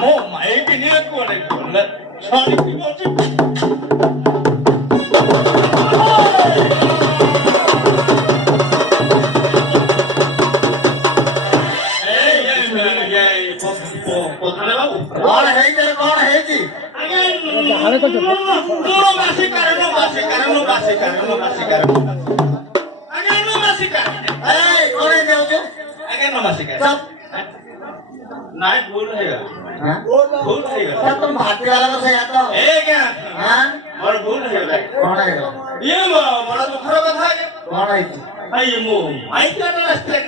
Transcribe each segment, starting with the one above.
ମୋ ମାଇକି ନିଏ କୁଆଡେ ଗଲେ ଛାଡ଼ିକି ବସି नहीं भूल है भूल है तुम भाती वाला को सही आता ए क्या हाँ और भूल है कौन है ये बड़ा दुखर कथा है कौन है भाई ये माइक का रास्ते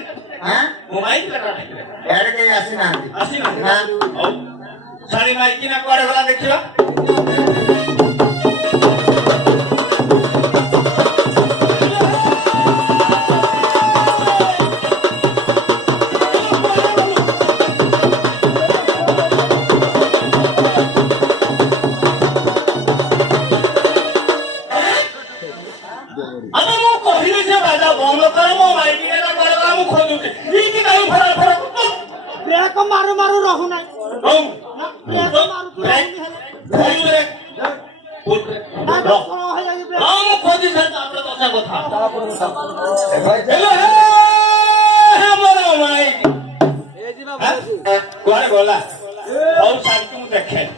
हाँ माइक का रास्ते ऐड के आसी ना हाँ और सारी माइक की ना कोड़े वाला देखियो मारू मारू रहू नहीं कौन बोला देखे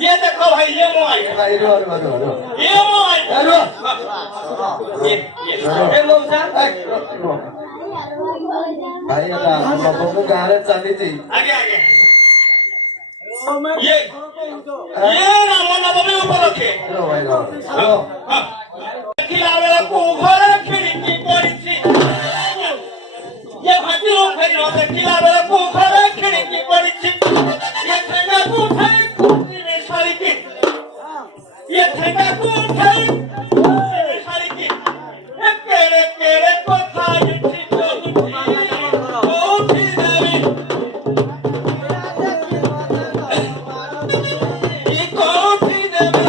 ये देखो भाई ये मोबाइल ये मोबाइल ये मौसा भाई आता बाबू को गारे चाली थी आगे आगे ये नाम ना बाबू ऊपर रखे लो भाई लो खिलावेला को घर खिड़की पड़ीची ये भाती लोग भाई नो खिलावेला को घर खिड़की पड़ीची ये ठेका को उठाई ने सारी की ये ठेका को उठाई सारी की ये केरे केरे को खाई थी तो उठी देवी ये को उठी देवी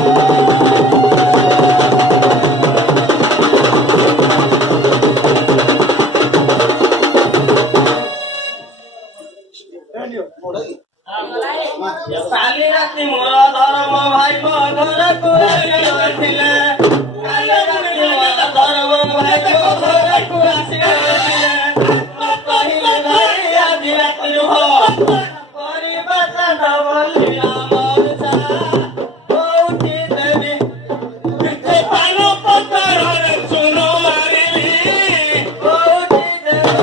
काली राती मोर धर्म भाई मधुर कुआसिले काली राती मोर धर्म भाई मधुर कुआसिले कहिले भाई आदि राती हो परिबत डबलिया मौसा उठी देवी किथे पानो पत्थर रे सुनो मारिली उठी देवी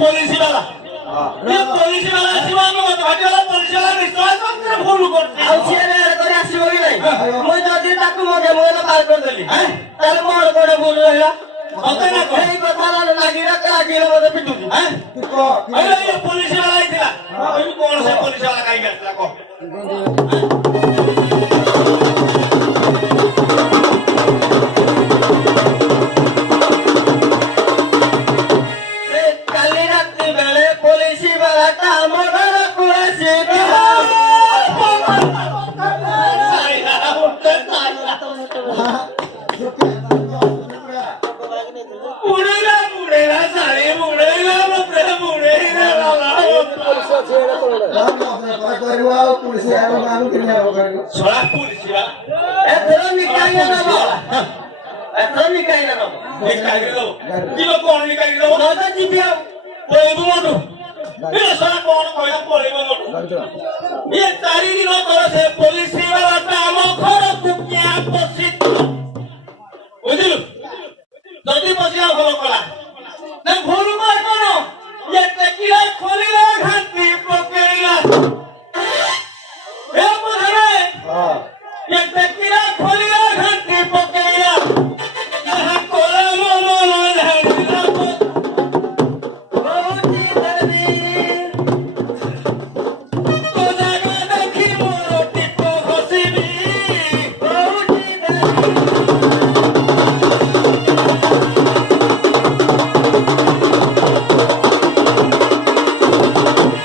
पुलिस वाला भूल करते भूल रहा पुलिस वाला कहीं बुडेला बुडेला सारे बुडेला मते बुडेला छोड़ा पुलिसिया ଏଥର ନିକାଇ ନବ ଏଥର ନିକାଇ ନବ निकाली दो किलो कौन निकाली दो ତ ଯିବି ଆଉ पळेबो मोटू ये सारा कौन कहला पळेबो मोटू ये 4 दिन तोर से पुलिस वाला काम घर कुकिया पसित बुझिलु जदी पसिया भलो कला ना भोरु मार कोन ये टेकिला खोलिला घाटी पकेला ए बुझरे ହଁ ये टेकिला खोलिला घाटी पकेला यहाँ कोला मोनो लहरिला ବହୁତି ଧରି तो जागा देखी मोरो टिपो हसीबी ବହୁତି ଧରି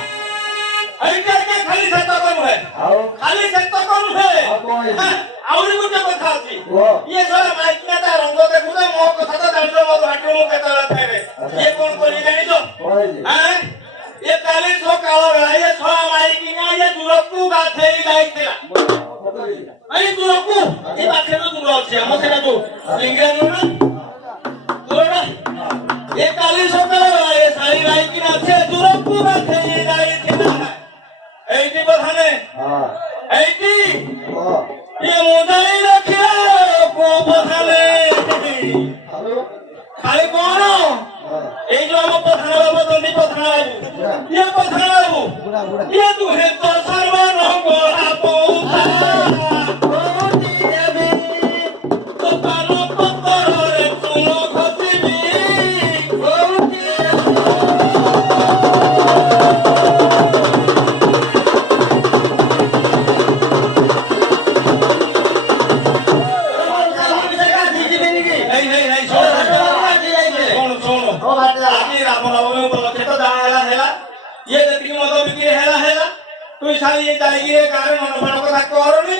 ऐकर के खाली से तो कम है ଆଉ खाली से तो कम है ଆଉ କଣ ହେଇଛି? आउरी गुटे कथा अछि କୁହ ये सारा माइकिया ता रंग देखु दे मो कथा तो जानिलो मो हाटो मो केता रे ये कौन करी जानि तो କଣ ହେଇଛି? हैं ये काली सकाळ बेला ये छवा माइकिया ये दुरकु गाथेई जाइतिला अरे दुरकु ये पाखे तो दुर अछि हम सेटा तो लिंगरा ना दुरना ये काली सकाळ बेला ये सारी माइकिया छे दुरकु गाथेई जाइतिला एइटी बधाने ହଁ एइटी କୁହ ये मोदाई रखिया को बधाने ଆଉ खाली कौन ହଁ এই যে আমার প্রধান বাবু দন্ডি প্রধান বাবু ইয়ে প্রধান বাবু ବୁଢା ବୁଢା ইয়ে দুহে তো সর্বন গোড়া পৌঁছা ବହୁତି ଦେବି তো পান পতরে চুল ঘষিবি ବହୁତି ଯିବେନି କି नहीं नहीं नहीं शोनो ଆଜି ଯାଇଥିଲେ शोनो शोनो ଓ ଭାତ ଆଜି ରାବଣ ବାବୁ ଉପଲକ୍ଷେ ତ ଯାହା ହେଲା ହେଲା ଇଏ ଯେତିକି ମଦ ବିକ୍ରି ହେଲା ହେଲା ତୁ ସାରି ଇଏ ଯାଇକି ଏ ଗାଁରେ ମନୋଭାବ କଥା କରନି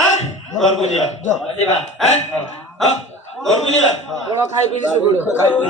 ଆଁ ଘରକୁ ଯିବା ଯିବା हैं हाँ घरକୁ ଯିବା କଣ ଖାଇ ପିଇ ଶୋଇପଡ ଖାଇ ପିଇ